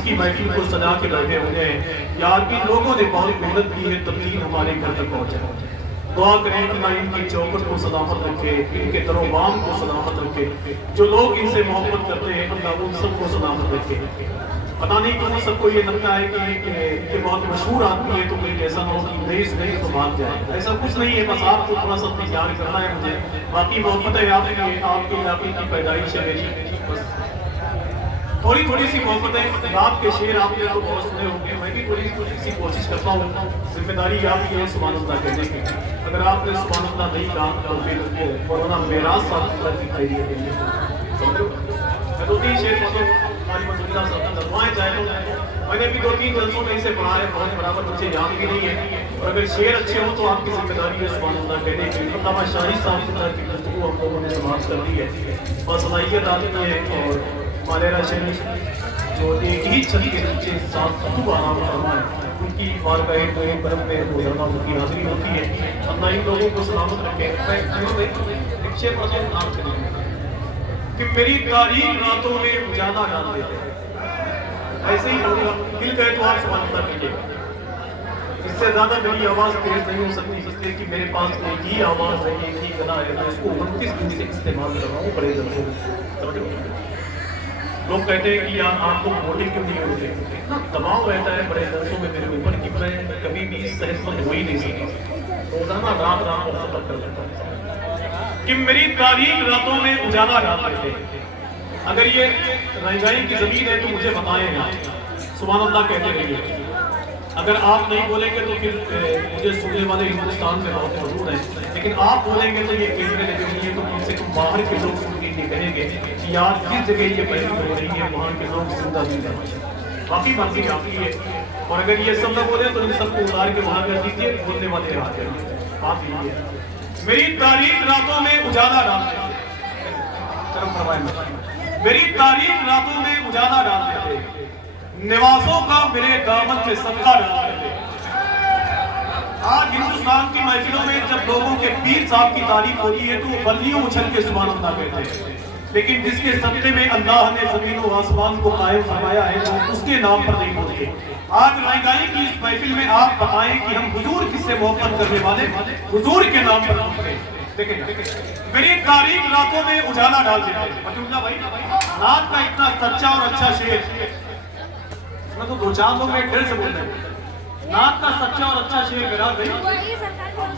عرس کی محفل کو سجا کے بیٹھے ہوئے ہیں. یار ان لوگوں نے بہت محنت کی ہے تبدیل ہمارے گھر تک پہنچا. دعا کریں کہ اللہ ان کی چوکھٹ کو سلامت رکھے, ان کے در و بام کو سلامت رکھے. جو لوگ ان سے محبت کرتے ہیں اللہ ان سب کو سلامت رکھے. پتہ نہیں کیوں سب کو یہ لگتا ہے کہ یہ بہت مشہور آدمی ہے تو کوئی ایسا نہ ہو کہ دیش نہیں تو بھاگ جائے. ایسا کچھ نہیں ہے, بس آپ کو تھوڑا سا تیار کرنا ہے مجھے. باقی محبت ہے آپ کے علاقے کی پیدائش ہے میری, بس تھوڑی سی محبت ہے. رات کے شعر آپ نے تو بہت سنے ہوں گے, میں بھی تھوڑی سی کوشش کرتا ہوں. ذمہ داری آپ کی ہے سبحان اللہ کہنے کی. اگر آپ نے سبحان اللہ نہیں کہا تو پھر مولانا معراج صاحب کی خیریت ہے. سمجھو میں دو تین شعر پڑھوں ہماری مسجدہ صاحب دعائیں چاہتا ہوں. میں نے بھی 2-3 جلسوں میں اسے پڑھا ہے, بہت برابر مجھے یاد بھی نہیں ہے. اور اگر شعر اچھے ہوں تو آپ کی ذمہ داری ہے سبحان اللہ کہنے کی. علامہ شاہی صاحب کی طرح کی گفتگو ہم لوگوں نے سماعت کر دی ہے اور صلاحیت آتی ہے. اور مالیرا شریف جو ایک ہی چھت کے نیچے ساتھ خوب آرام فرما ہے, ان کی بارگاہ کرم میں روزانہ ان کی حاضری ہوتی ہے. اللہ ان لوگوں کو سلامت رکھے. ایک شعر پڑھتا ہوں نام کے لیے کہ میری تاریک راتوں میں اجالا ڈال دیتے ہیں. ایسے ہی دل کہے تو آپ سبحان اللہ کہیے. اس سے زیادہ میری آواز تیز نہیں ہو سکتی اس لیے کہ میرے پاس ایک ہی آواز ہے, ایک ہی گلا ہے. میں اس کو 29 دن سے استعمال کر رہا ہوں بڑے درجوں. لوگ کہتے ہیں کہ یار آپ کو موٹے کیوں نہیں ہوتے, اتنا دباؤ رہتا ہے بڑے درسوں میں میرے اوپر کہ میں کبھی بھی صحت مند ہو ہی نہیں سکتا. روزانہ رات اور سفر کر لیتا ہوں کہ میری تاریک راتوں میں اجالا ڈال دیتے ہیں. اگر یہ رنجائی کی زمین ہے تو مجھے بتائیں گا سبحان اللہ کہتے رہیے. اگر آپ نہیں بولیں گے تو پھر مجھے سننے والے ہندوستان میں بہت ضرور ہیں, لیکن آپ بولیں گے تو یہ کیمرے لگے ہوئی ہیں تو کم سے کم باہر کے لوگ سن کے یہ کہیں گے کہ یار جس جگہ یہ بیٹھی ہو رہی ہے وہاں کے لوگ زندہ بھی ہیں. باقی مرضی آپ کی ہے. اور اگر یہ سب نہ بولے تو ان سب کو اتار کے وہاں کر دیجیے, بولنے والے رہا جائیے. بات یہ ہے میری تاریک راتوں میں اجالا ڈالتے ہیں. کرم فرمائیں میری تاریک راتوں میں اجالا ڈالتے تھے, نوازوں کا میرے دامن میں صدقہ ڈالتے تھے. آج ہندوستان کی محفلوں میں جب لوگوں کے پیر صاحب کی تعریف ہوتی ہے تو وہ بلیوں اچھل کے سبحان اللہ کہتے ہیں, لیکن جس کے صدقے میں اللہ نے زمین و آسمان کو قائم فرمایا ہے وہ اس کے نام پر نہیں بولتے. آج رائگائی کی اس محفل میں آپ بتائیں کہ ہم حضور کس سے محبت کرنے والے حضور کے نام پر بولتے ہیں. میری تاریک راتوں میں اجالا ڈال دیتے ہیں. اللہ بھائی رات کا اتنا سچا اور اچھا شعر میں تو 2-4 لوگ میں دل سے بول رہے ہیں. رات کا سچا اور اچھا شعر میرا بھائی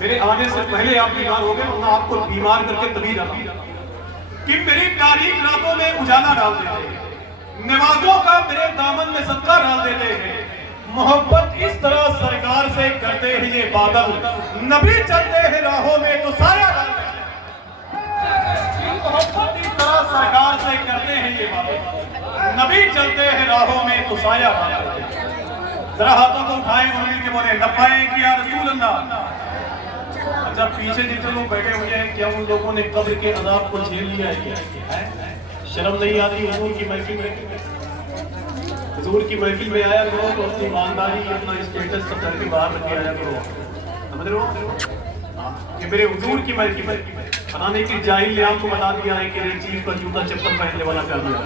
میرے آنے سے پہلے آپ بیمار ہو گئے ورنہ آپ کو بیمار کر کے تبھی جاتا کہ میری تاریک راتوں میں اجالا ڈال دیتے ہیں, نوازوں کا میرے دامن میں صدقہ ڈال دیتے ہیں. محبت اس طرح سرکار سے کرتے ہیں یہ بادل, نبی چلتے ہیں راہوں میں تو سایہ ڈالتے ہیں. محبت اس طرح سرکار سے کرتے ہیں یہ بادل, نبی چلتے ہیں راہوں میں تو سایہ ڈالتے ہیں. ذرا ہاتھوں کو اٹھائیں اور مل کے بولیں لبیک یا رسول اللہ. اچھا پیچھے جتنے لوگ بیٹھے ہوئے ہیں کیا ان لوگوں نے قبر کے عذاب کو جھیل لیا ہے؟ شرم نہیں آتی حضور کی محفل میں؟ حضور کی محفل میں آیا کرو تو اپنی ایمانداری اپنا اسٹیٹس سب کر کے باہر رکھ کے آیا کرو. سمجھ رہے ہو کہ میرے حضور کی محفل میں پتہ نہیں کہ جاہل نے آپ کو بتا دیا ہے کہ چیز پر جوتا چپل پہننے والا کر دیا,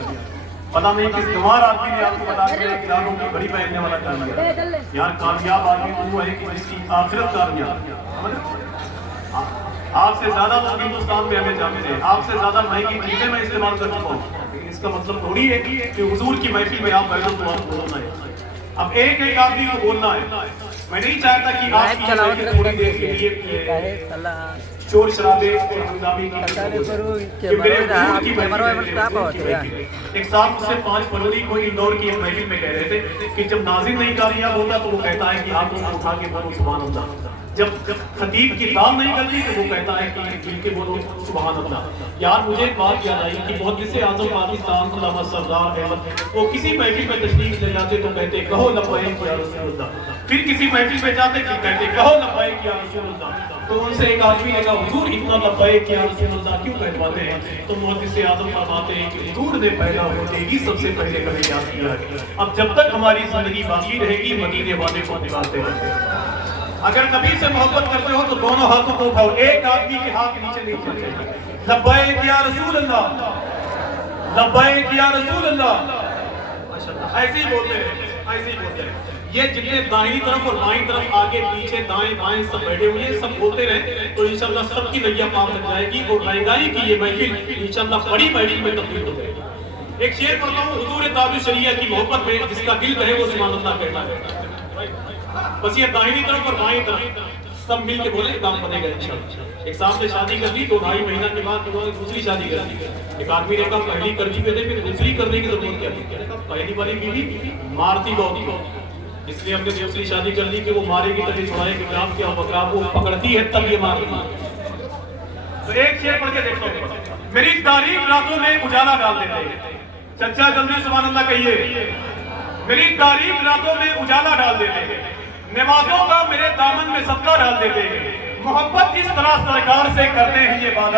پتہ نہیں کس گوار آدمی نے آپ کو بتا دیا کہ لاکھوں کی بڑی پہننے والا کر دیا. یار کامیاب آدمی وہ ہے کہ جس کی آخرت کامیاب. آپ سے زیادہ لوگ ہندوستان میں ہمیں جانتے ہیں, آپ سے زیادہ مہنگی چیزیں میں استعمال کر چکا ہوں. اس کا مطلب تھوڑی ہے کہ حضور کی محفل میں آپ بیٹھو تو آپ بولنا ہے. اب ایک ایک آدمی کو بولنا ہے. میں نہیں چاہتا کہ آپ کی محفل تھوڑی دیر کے لیے شور شرابے اور ہنگامے کی کہ میرے حضور کی محفل. ایک صاحب مجھ سے 5 فروری کو اندور کی ایک محفل میں کہہ رہے تھے کہ جب ناظرین نہیں کامیاب ہوتا تو وہ کہتا ہے کہ آپ اس کو اٹھا کے بولو سبحان اللہ. جب خطیب کی دام نہیں کرتی تو وہ کہتا ہے کہ مل کے بولو سبحان اللہ. یار مجھے ایک بات یاد آئی کہ محدث اعظم پاکستان علامہ سردار احمد وہ کسی محفل میں تشریف لے جاتے تو کہتے کہو لبیک یا رسول اللہ. پھر کسی محفل میں جاتے کہ کہتے کہو لبیک یا رسول اللہ. تو ان سے ایک آدمی نے کہا حضور اتنا لبیک یا رسول اللہ کیوں کہلواتے ہیں؟ تو محدث اعظم فرماتے ہیں کہ حضور نے پیدا ہوتے ہی سب سے پہلے کبھی یاد کیا ہے. اب جب تک ہماری زندگی باقی رہے گی مدینے والے کو نکالتے رہتے ہیں. اگر نبی سے محبت کرتے ہو تو دونوں ہاتھوں کو اٹھاؤ, ایک آدمی کے ہاتھ نیچے نہیں اٹھنا چاہیے. لبیک یا رسول اللہ, لبیک یا رسول اللہ. ایسے ہی بولتے ہیں، ایسے ہی بولتے ہیں۔ یہ جتنے دائیں طرف اور بائیں طرف آگے پیچھے دائیں بائیں سب بیٹھے ہوئے ہیں، سب بولتے رہے تو انشاءاللہ سب کی نیا پاک لگ جائے گی اور رہنگائی کی یہ محفل انشاءاللہ بڑی محفل میں تبدیل ہو جائے گی۔ ایک شعر پڑھتا ہوں حضور تاج الشریعہ کی محبت میں، جس کا دل کہے وہ سبحان اللہ کہتا ہے۔ بس یہ دائیں طرف اور بائیں طرف سب مل کے بولے کام بنے گا انشاءاللہ۔ ایک صاحب نے شادی کر دی، 2-2.5 مہینہ کے بعد انہوں نے دوسری شادی کر دی۔ ایک آدمی نے کہا پہلی کر چکے تھے پھر دوسری کرنے کی ضرورت کیا تھی؟ پہلی والی بیوی مارتی بہت، اس لیے ہم نے دوسری شادی کر لی کہ وہ مارے گی تبھی چھوڑائے گی، کام کیا ہوگا وہ پکڑتی ہے تب یہ مارتی ہے۔ تو ایک شعر پڑھ کے دیکھتا ہوں، میری تاریک راتوں میں اجالا ڈال دیتے ہیں۔ چچا جلدی سبحان اللہ کہیے، میری تاریک راتوں میں اجالا ڈال دیتے ہیں، نمازوں کا میرے دامن میں صدقہ ڈال دیتے ہیں، محبت اس طرح سرکار سے کرتے ہیں یہ بادل۔